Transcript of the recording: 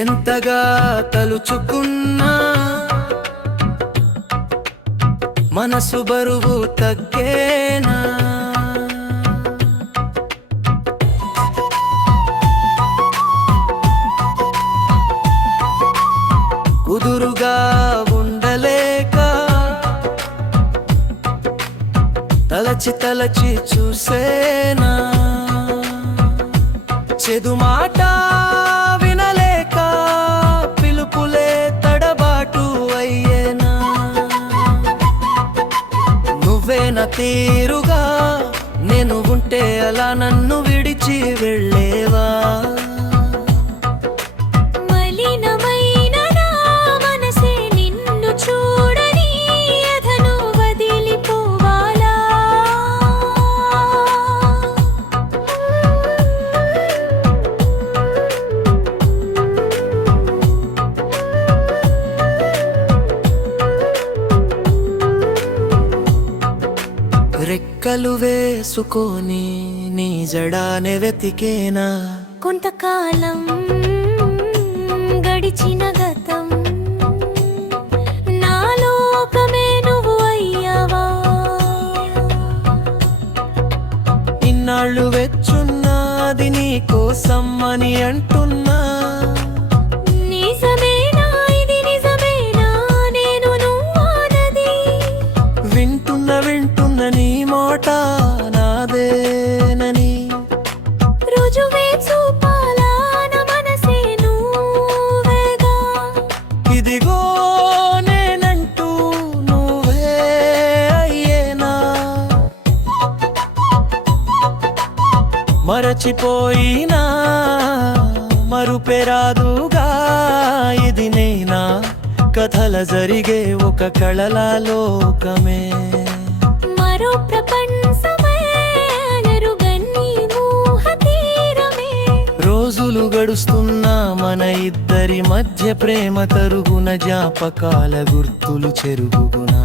ఎంతగా తలుచుకున్నా మనసు బరువు తగ్గేనా? కుదురుగా ఉండలేక తలచి తలచి చూసేనా? చెదు మాట వినలేక పిలుపులే తడబాటు అయ్యేనా? నువ్వేనా తీరుగా నేను ఉంటే అలా నన్ను విడిచి వెళ్ళేవా? రెక్కలు వేసుకొని నీ జడానే వెతికేనా? కొంతకాలం గడిచిన గతం నా లోకమే నువ్వు అయ్యావా? ఇన్నాళ్ళు వెచ్చున్నది నీ కోసం అని అంటున్నా. నిజమేనా ఇది నిజమేనా నేను నువ్వన్నది? వింటున్న నీ మాట నాదేనని రుజువే చూపాలా నా మనసే నువ్వేగా? ఇదిగో నేనంటూ నువ్వే అయ్యేనా? మరచిపోయినా మరుపెరాదుగా ఇది నేనా? కథల జరిగే ఒక కళలా లోకమే, మరో ప్రపంచమే ఎరుగని ఊహ తీరమే. రోజులు గడుస్తున్నా మన ఇద్దరి మధ్య ప్రేమ తరుగున జ్ఞాపకాల గుర్తులు చెరుగునా?